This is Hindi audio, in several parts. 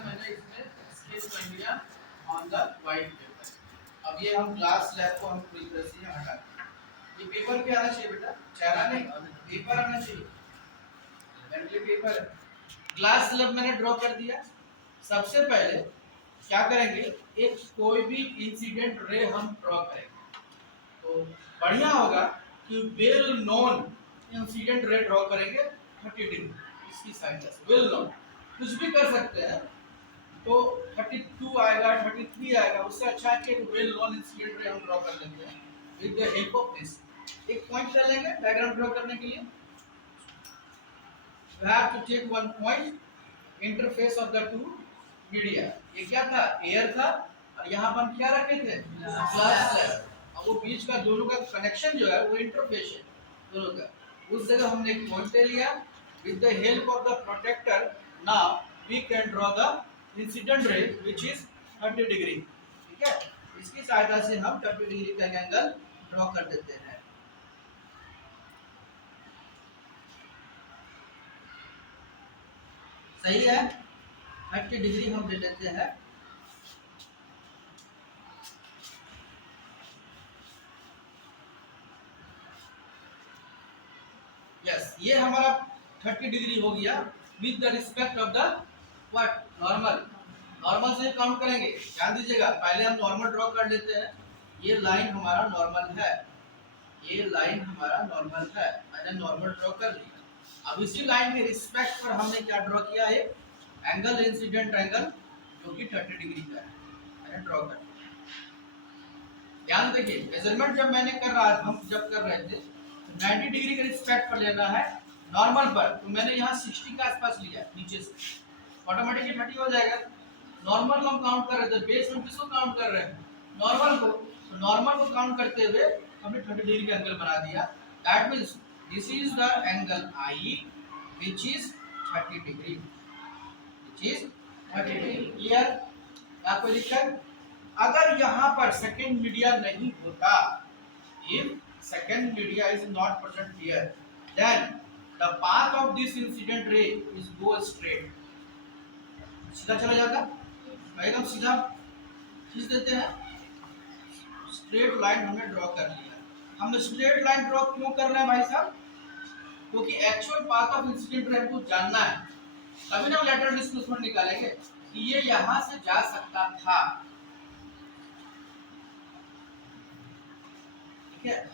मैंने इसमें स्केच कर लिया ऑन द वाइट पेपर। अब ये हम क्लास लैब को हम पूरी तरह से हटा दें। ये पेपर पे आना चाहिए बेटा, चेहरा नहीं, पेपर आना चाहिए। ये पेपर है, क्लास लैब मैंने ड्रॉ कर दिया। सबसे पहले क्या करेंगे, एक कोई भी इंसिडेंट रे हम ड्रॉ करेंगे। तो बढ़िया होगा कि well known incident ray draw करेंगे 30 डिग्री इसकी सहायता से। वेल नोन कुछ भी कर सकते हैं, तो 32 आएगा, 33 आएगा, उससे अच्छा है कि एक वेल नोन इंसिडेंट रे हम ड्रॉ कर लेते हैं with the help of this. एक पॉइंट ले लेंगे डायग्राम ड्रॉ करने के लिए। You have to take one point, interface of the two media. ये क्या था, एयर था, और यहाँ पर हम क्या रखे थे, ग्लास स्लैब। अब वो बीच का दोनों का कनेक्शन जो है वो इंटरफेस है दोनों का। उस जगह हमने एक पॉइंट ले लिया। With the help of the protractor now we can draw the incident ray which is 30 degree. ठीक है, इसकी सहायता से हम 30 डिग्री का एंगल ड्रॉ कर देते हैं। सही है, 30 डिग्री हम ले लेते हैं। यस, ये हमारा 30 डिग्री हो गया with the respect of the what, normal. Normal से काउंट करेंगे, ध्यान दीजिएगा। पहले हम नॉर्मल ड्रॉ कर लेते हैं। ये लाइन हमारा नॉर्मल है, ये लाइन हमारा नॉर्मल है, मैंने नॉर्मल ड्रॉ कर लिया। अब इसी लाइन के रिस्पेक्ट पर हमने क्या ड्रॉ किया है, एंगल, इंसिडेंट एंगल जो कि 30 डिग्री का है, मैंने ड्रॉ कर दिया। ध्यान देखिए, मेजरमेंट जब मैंने कर रहा, हम जब कर रहे थे 90 डिग्री के रिस्पेक्ट पर लेना है नॉर्मल पर, तो मैंने यहाँ 60 के आसपास लिया नीचे से, ऑटोमेटिकली 30 हो जाएगा। नॉर्मल हम काउंट कर रहे थे, बेस में किसको काउंट कर रहे हैं, नॉर्मल को। तो नॉर्मल को काउंट करते हुए हमने 30 डिग्री का एंगल बना दिया। That means this is the angle I which is 30 degree, which is 30 degree. Clear, क्या कोई दिक्कत? अगर यहाँ पर सेकेंड मीडिया नहीं होता, if second media is not present here, then the path of this incident ray is go straight, सीधा चला जाता, एकदम सीधा खींच देते हैं। स्ट्रेट लाइन हमने ड्रॉ कर लिया। हम स्ट्रेट लाइन ड्रॉ क्यों कर रहे हैं भाई साहब, क्योंकि actual path of incident ray हमको जानना है, तभी ना लेटरल डिस्प्लेसमेंट निकालेंगे कि ये यहाँ से जा सकता था। ठीक है,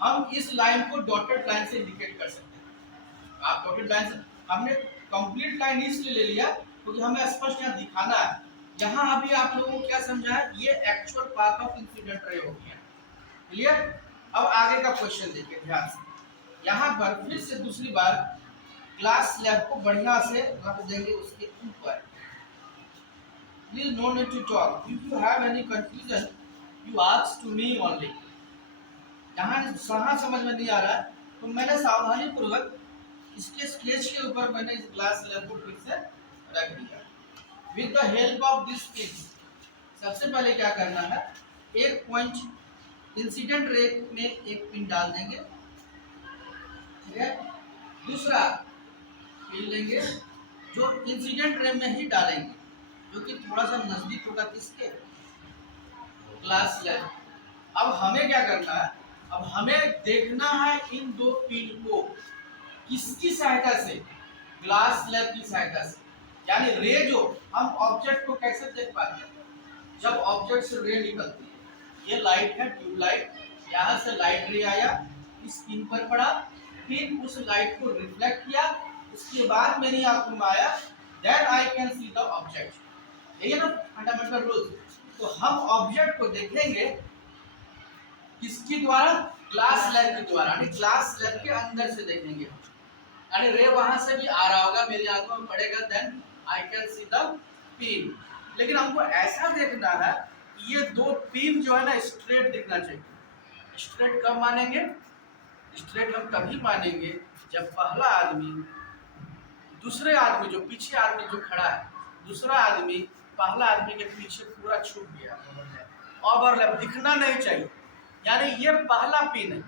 हम इस लाइन को डॉटेड लाइन से इंडिकेट कर सकते हैं। आप डॉटेड लाइन से, हमने कंप्लीट लाइन इसलिए ले लिया क्योंकि हमें स्पष्ट यहाँ दिखाना है। यहाँ अभी आप लोगों को क्या समझा है, ये actual path of incident ray हो गया। क्लियर? अब आगे का क्वेश्चन देखिए ध्यान से। यहाँ पर फिर से दूसरी बार क्लास स्लैब को बढ़िया से रख देंगे उसके ऊपर। Please no need to talk, if you have any confusion you ask to me only. जहाँ समझ में नहीं आ रहा है तो मैंने सावधानी पूर्वक इसके स्केच के ऊपर मैंने इस ग्लास स्लैब को फिर से रख दिया। With the help of this pin, सबसे पहले क्या करना है, एक पॉइंट इंसिडेंट रे में एक पिन डाल देंगे। ठीक है, दूसरा पिन लेंगे जो इंसिडेंट रे में ही डालेंगे, जो कि थोड़ा सा नजदीक होगा किसके, ग्लास स्लैब। अब हमें क्या करना है, अब हमें देखना है इन दो पिन को किसकी सहायता से, ग्लास स्लैब की सहायता से। यानी रे जो, हम ऑब्जेक्ट को कैसे देख पाते हैं, जब ऑब्जेक्ट से रे निकलती है। ये लाइट है, ट्यूबलाइट, यहाँ से लाइट रे आया, इस पिन पर पड़ा, फिर उस लाइट को रिफ्लेक्ट किया, उसके बाद मेरी आंखों में आया, then I can see the object. यही है ना फंडामेंटल रूल। तो हम ऑब्जेक्ट को देखेंगे किसके द्वारा, ग्लास स्लैब के द्वारा, यानी ग्लास स्लैब के अंदर से देखेंगे। यानी रे वहां से भी आ रहा होगा, मेरी आंखों में पड़ेगा, then I can see the pin. लेकिन हमको ऐसा देखना है कि ये दो पिन जो है ना स्ट्रेट दिखना चाहिए। स्ट्रेट कब मानेंगे, स्ट्रेट हम तभी मानेंगे जब पहला आदमी दूसरे आदमी, जो पीछे आदमी जो खड़ा है, दूसरा आदमी पहला आदमी के पीछे पूरा छुप गया, ओवरलैप दिखना नहीं चाहिए। यानी ये पहला पिन है,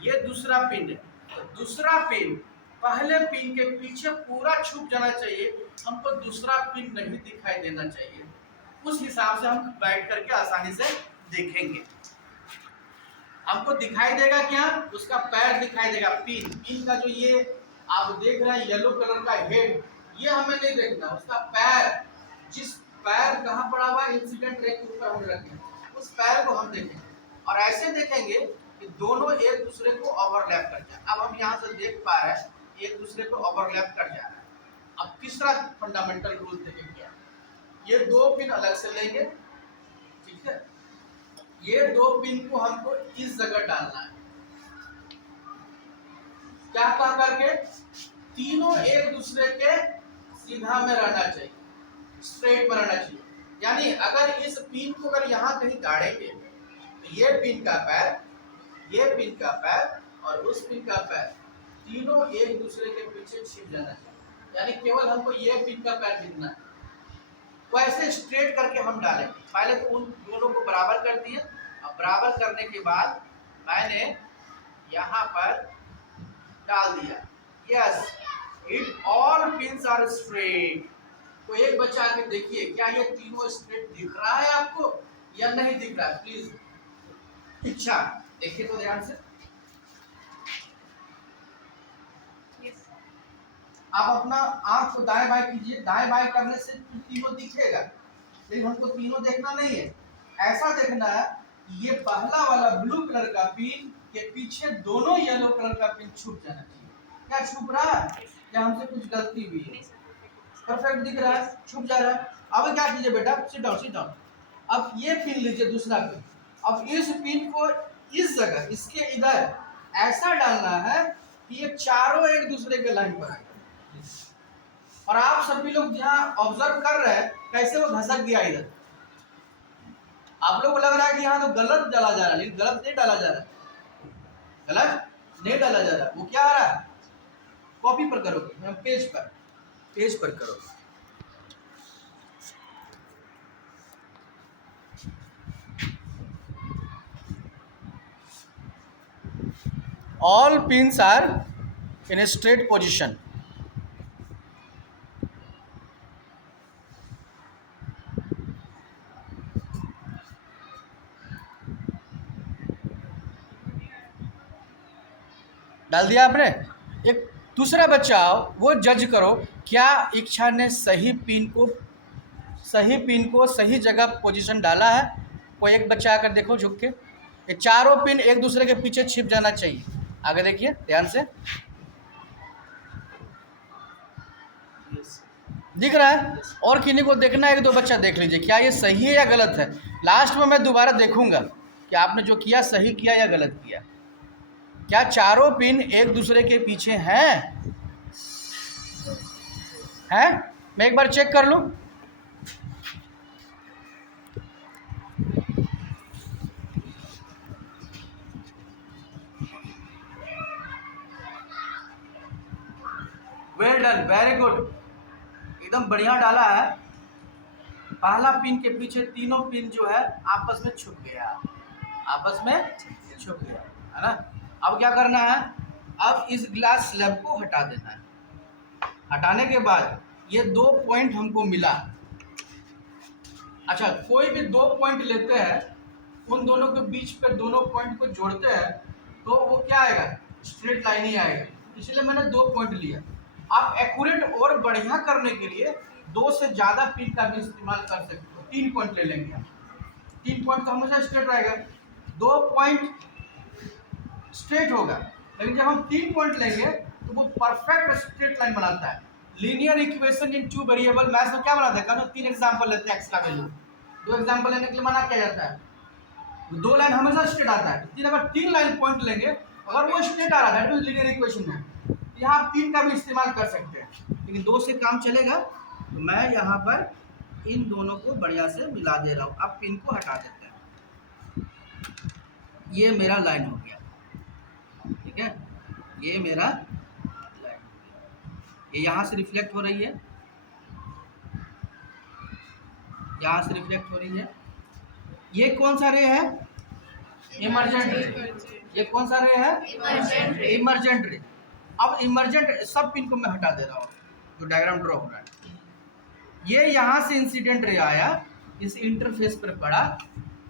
ये दूसरा पिन है, तो दूसरा पिन पहले पिन के पीछे पूरा छुप जाना चाहिए, हमको दूसरा पिन नहीं दिखाई देना चाहिए। उस हिसाब से हम बैठ करके आसानी से देखेंगे। हमको दिखाई देगा क्या, उसका पैर दिखाई देगा, पिन का जो ये आप देख रहे हैं येलो कलर का हेड, ये हमें नहीं देखना, उसका पैर, जिस पैर कहाँ पड़ा हुआ है इंसिडेंट रे के ऊपर हम रखें, उस पैर को हम देखेंगे और ऐसे देखेंगे कि दोनों एक दूसरे को ओवरलैप कर जाए। अब हम यहाँ से देख पा रहे हैं एक दूसरे को ओवरलैप कर जा रहा है। अब तीसरा फंडामेंटल रूल देखेंगे क्या, ये दो पिन अलग से लेंगे, ठीक है, ये दो पिन को हमको इस जगह डालना है, क्या कह करके, तीनों एक दूसरे के सीधा में रहना चाहिए, स्ट्रेट में रहना चाहिए। यानी अगर इस पिन को अगर यहाँ कहीं गाड़ेंगे तो ये पिन का पैर, ये पिन का पैर और उस पिन का पैर तीनों एक दूसरे के पीछे छिप जाना चाहिए। यानी केवल हमको ये पिन का पैर दिखना है, तो ऐसे स्ट्रेट करके हम डालेंगे। पहले तो उन दोनों को बराबर कर दिए, अब बराबर करने के बाद मैंने यहाँ पर डाल दिया, yes it all pins are straight. तो एक बच्चा आके देखिए क्या ये तीनों स्ट्रेट दिख रहा है आपको या नहीं दिख रहा है, प्लीज। अच्छा देखिए तो ध्यान से, आप अपना आंख को दाएं बाएं कीजिए, दाएं बाएं करने से तीनों दिखेगा, लेकिन हमको तीनों देखना नहीं है, ऐसा देखना है कि ये पहला वाला ब्लू कलर का पिन के पीछे दोनों येलो कलर का पिन छुप जाना चाहिए। क्या छुप रहा है या हमसे कुछ गलती हुई है? परफेक्ट दिख रहा है, छुप जा रहा है। अब क्या कीजिए बेटा, सिट डाउन सिट डाउन। अब ये पिन लीजिए दूसरा पिन, अब इस पिन को इस जगह इसके इधर ऐसा डालना है कि ये चारों एक दूसरे के लाइन पर आए। और आप सभी लोग जहाँ ऑब्जर्व कर रहे हैं कैसे वो घसक गया इधर, आप लोग को लग रहा है कि यहाँ तो गलत डाला जा रहा है, लेकिन गलत नहीं डाला जा रहा है, गलत नहीं डाला जा रहा है। वो क्या आ रहा है, कॉपी पर करोगे, पेज पर करो। All pins are in a straight position. डाल दिया आपने। एक दूसरा बच्चा वो जज करो क्या इच्छा ने सही पिन को सही जगह पोजीशन डाला है। कोई एक बच्चा आकर देखो झुक के, ये चारों पिन एक दूसरे के पीछे छिप जाना चाहिए। आगे देखिए ध्यान से, दिख रहा है। और किन्हीं को देखना है, एक दो बच्चा देख लीजिए क्या ये सही है या गलत है। लास्ट में मैं दोबारा देखूंगा कि आपने जो किया सही किया या गलत किया। क्या चारों पिन एक दूसरे के पीछे हैं? मैं एक बार चेक कर लूं। वेल डन, वेरी गुड, एकदम बढ़िया डाला है। पहला पिन के पीछे तीनों पिन जो है आपस में छुप गया, है ना। अब क्या करना है, अब इस ग्लास स्लैब को हटा देना है। हटाने के बाद ये दो पॉइंट हमको मिला। अच्छा, कोई भी दो पॉइंट लेते हैं, उन दोनों के बीच पे दोनों पॉइंट को जोड़ते हैं तो वो क्या आएगा, स्ट्रेट लाइन ही आएगा। इसलिए मैंने दो पॉइंट लिया। आप एक्यूरेट और बढ़िया करने के लिए दो से ज़्यादा पिन का भी इस्तेमाल कर सकते हो। 3 पॉइंट ले लेंगे हम, 3 पॉइंट तो हमेशा स्ट्रेट रहेगा, 2 पॉइंट स्ट्रेट होगा। लेकिन जब हम 3 पॉइंट लेंगे तो वो परफेक्ट स्ट्रेट लाइन बनाता है। Linear equation in 2 variable maths में क्या बनाता है, कहते 3 एग्जांपल लेते हैं एक्स्ट्रा वैल्यू। 2 एग्जांपल लेने के लिए मना किया जाता है, 2 लाइन हमेशा स्ट्रेट आता है। लेकिन अगर 3 लाइन पॉइंट लेंगे, अगर वो स्ट्रेट आ रहा है तो लीनियर इक्वेशन है। यहाँ आप 3 का भी इस्तेमाल कर सकते हैं, लेकिन 2 से काम चलेगा। तो मैं यहाँ पर इन दोनों को बढ़िया से मिला दे रहा हूँ। अब पिन को हटा देते हैं। ये मेरा लाइन हो गया, ठीक है, ये मेरा लाइन, ये यहाँ से रिफ्लेक्ट हो रही है, यहाँ से रिफ्लेक्ट हो रही है। ये कौन सा रे है, इमर्जेंट रे। ये कौन सा रे है, इमर्जेंट रे। अब इमरजेंट सब पिन को मैं हटा दे रहा हूँ जो डायग्राम ड्रॉ हो रहा है। ये यहाँ से इंसिडेंट रे आया, इस इंटरफेस पर पड़ा,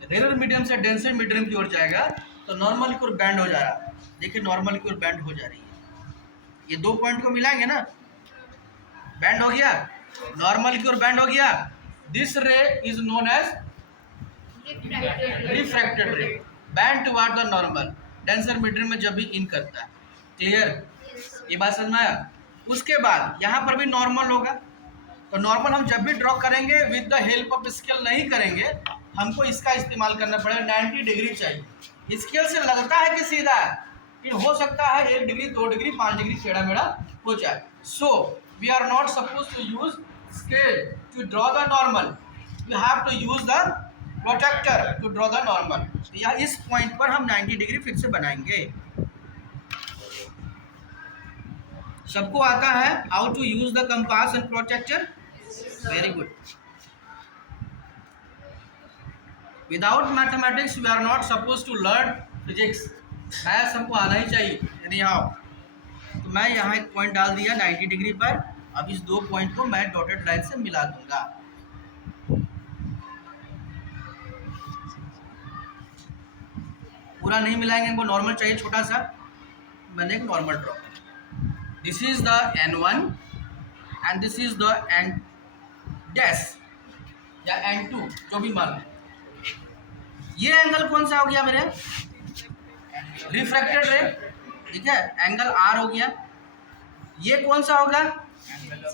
रेयर मीडियम से डेंसर मीडियम की ओर जाएगा तो नॉर्मल की ओर बैंड हो जा रहा है। देखिए नॉर्मल की ओर बैंड हो जा रही है। ये 2 पॉइंट को मिलाएंगे ना, बैंड हो गया, नॉर्मल की ओर बैंड हो गया। This ray is known as refracted ray, bend toward the normal, denser medium में जब भी इन करता है। क्लियर, ये बात समझ में आया। उसके बाद यहाँ पर भी नॉर्मल होगा, तो नॉर्मल हम जब भी ड्रॉ करेंगे with the help of scale नहीं करेंगे, हमको इसका इस्तेमाल करना पड़ेगा। 90 डिग्री चाहिए। स्केल से लगता है कि सीधा है, लेकिन हो सकता है 1 डिग्री 2 डिग्री 5 डिग्री टेढ़ा मेढ़ा हो जाए। So we are not suppose to use scale to draw the normal, you have to use the protractor to draw the normal. या इस पॉइंट पर हम 90 डिग्री फिर से बनाएंगे। सबको आता है how to use the compass and protractor? Very good. Without mathematics we are not suppose to learn physics. Math सबको आना ही चाहिए। यानी हाउ, तो मैं यहाँ एक पॉइंट डाल दिया 90 डिग्री पर। अब इस 2 पॉइंट को मैं डॉटेड लाइन से मिला दूंगा। पूरा नहीं मिलाएंगे, हमको नॉर्मल चाहिए छोटा सा। मैंने एक नॉर्मल ड्रॉ किया। This is the N1 and this is the N dash या N2, जो भी मान लें। ये एंगल कौन सा हो गया मेरे? रिफ्रैक्टेड रे, ठीक है, एंगल R हो गया। ये कौन सा होगा?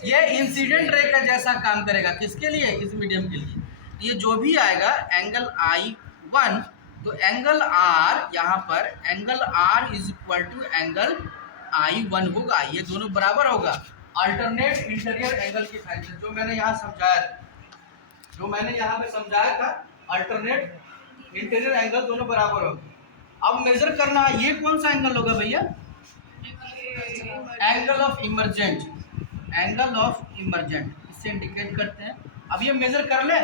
ये इंसिडेंट रे का जैसा काम करेगा। किसके लिए? इस मीडियम के लिए। ये जो भी आएगा एंगल I1, तो एंगल R यहाँ पर angle R is equal to angle I1 होगा। ये दोनों बराबर होगा। अल्टरनेट इंटीरियर एंगल की साइन से, जो मैंने यहाँ समझाया था, जो मैंने यहाँ पे समझाया था, अल्टरनेट इंटीरियर एंगल दोनों बराबर होगा। अब मेजर करना है, ये कौन सा एंगल होगा भैया? Angle of emergent, angle of emergent, इससे इंडिकेट करते हैं। अब ये मेजर कर ले,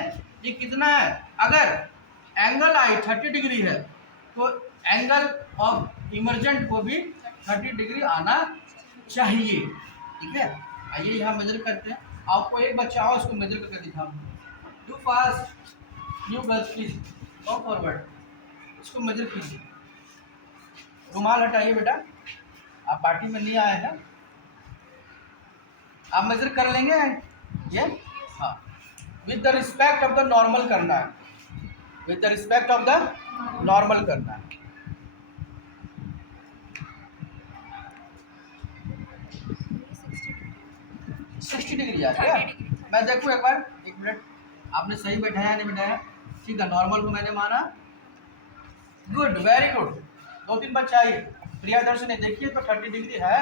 ये कितना है? अगर एंगल I 30 डिग्री है तो एंगल ऑफ इमरजेंट को भी 30 डिग्री आना चाहिए। ठीक है, आइए यहाँ मेजर करते हैं। आपको एक बच्चा आओ, उसको मेजर करके दिखाओ। Do fast, you girls please go forward, इसको मेजर कीजिए। रुमाल हटाइए बेटा, आप पार्टी में नहीं आए हैं। आप मेजर कर लेंगे ये? हाँ, with the respect of the normal करना है, with the respect of the normal करना है। सिक्सटी डिग्री आ गया। मैं देखूँ एक बार, एक मिनट, आपने सही बैठाया नहीं बैठाया? ठीक है, नॉर्मल को मैंने माना। Good, very good. 2-3 बच्चे आइए। प्रियदर्शनी देखिए तो 30 डिग्री है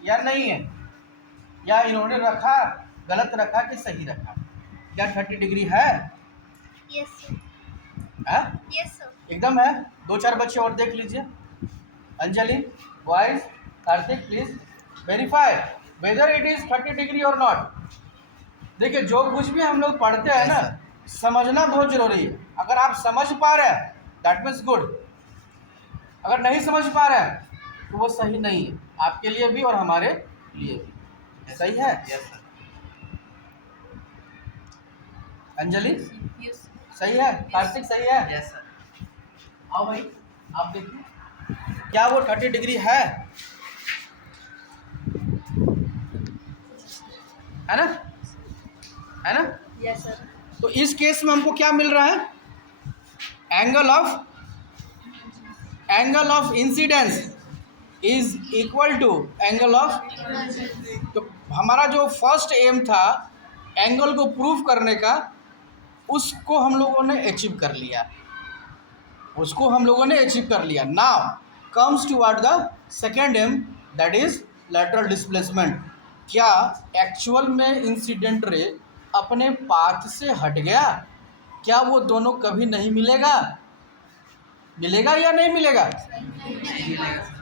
या नहीं है, या इन्होंने रखा गलत रखा कि सही रखा? क्या 30 डिग्री है? Yes sir. यस सर, एकदम है। 2-4 बच्चे और देख लीजिए। Anjali, boys, Kartik, please verify whether it is 30 degree और नॉट। देखिए, जो कुछ भी हम लोग पढ़ते हैं ना, समझना बहुत जरूरी है। अगर आप समझ पा रहे हैं दैट मीन्स गुड, अगर नहीं समझ पा रहे हैं तो वो सही नहीं है, आपके लिए भी और हमारे लिए भी। सही है? अंजलि सही है, कार्तिक सही है? Yes sir. आओ भाई, आप देखिए क्या वो 30 डिग्री है ना? है ना? Yes sir. तो इस केस में हमको क्या मिल रहा है? Angle of incidence is equal to angle of. तो हमारा जो फर्स्ट एम था एंगल को प्रूफ करने का, उसको हम लोगों ने अचीव कर लिया, उसको हम लोगों ने अचीव कर लिया। Now comes toward the second aim, that is lateral displacement. क्या एक्चुअल में इंसिडेंट रे अपने पाथ से हट गया? क्या वो दोनों कभी नहीं मिलेगा? मिलेगा या नहीं मिलेगा? नहीं मिलेगा सर।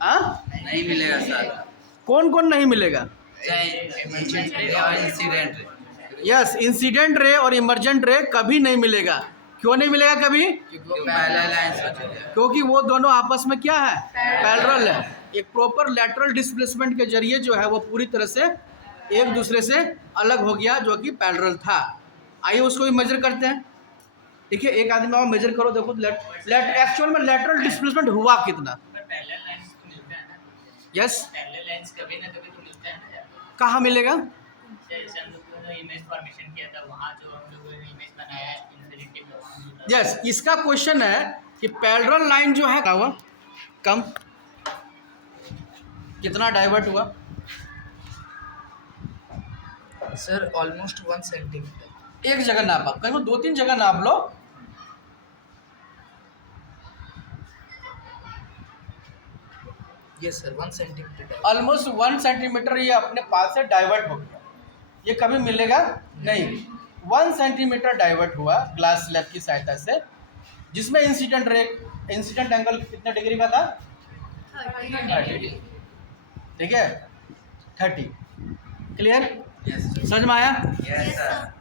हाँ, नहीं मिलेगा सर। कौन कौन नहीं मिलेगा? चाहे और इंसिडेंट। यस, इंसिडेंट रे और इमरजेंट रे कभी नहीं मिलेगा। क्यों नहीं मिलेगा कभी? पहला लाइन से चलेगा। क्योंकि वो दोनों आपस में क्या है? पैरेलल है। एक प्रॉपर लेटरल डिस्प्लेसमेंट के जरिए जो है वो पूरी तरह से एक दूसरे से अलग हो गया, जो कि पैरेलल था। आइए उसको भी मेजर करते हैं। देखिए एक आदमी और मेजर करो, देखो एक्चुअल में लेटरल डिस्प्लेसमेंट हुआ कितना। पैरेलल लाइंस तो मिलता है ना। यस, पैरेलल लाइंस कभी ना कभी तो मिलता है ना यार। कहाँ मिलेगा? जैसे हम लोगों ने इमेज फॉर्मेशन किया था, वहाँ जो हम लोगों ने इमेज बनाया है इंफिनिटी में, वहाँ मिलता है। यस, इसका क्वेश्चन है कि पैरेलल लाइन जो है क्या हुआ? कम कितना डाइवर्ट हुआ? Sir almost 1 centimetre. एक जगह नापा, कहीं 2-3 जगह नाप लो। Yes sir 1 centimetre. Almost 1 centimetre ये अपने पास से डाइवर्ट हो गया। ये कभी मिलेगा नहीं। 1 सेंटीमीटर डाइवर्ट हुआ ग्लास स्लैब की सहायता से, जिसमें इंसिडेंट एंगल कितने डिग्री का था? 30। ठीक है, 30। क्लियर? यस समझ में आया? Yes sir.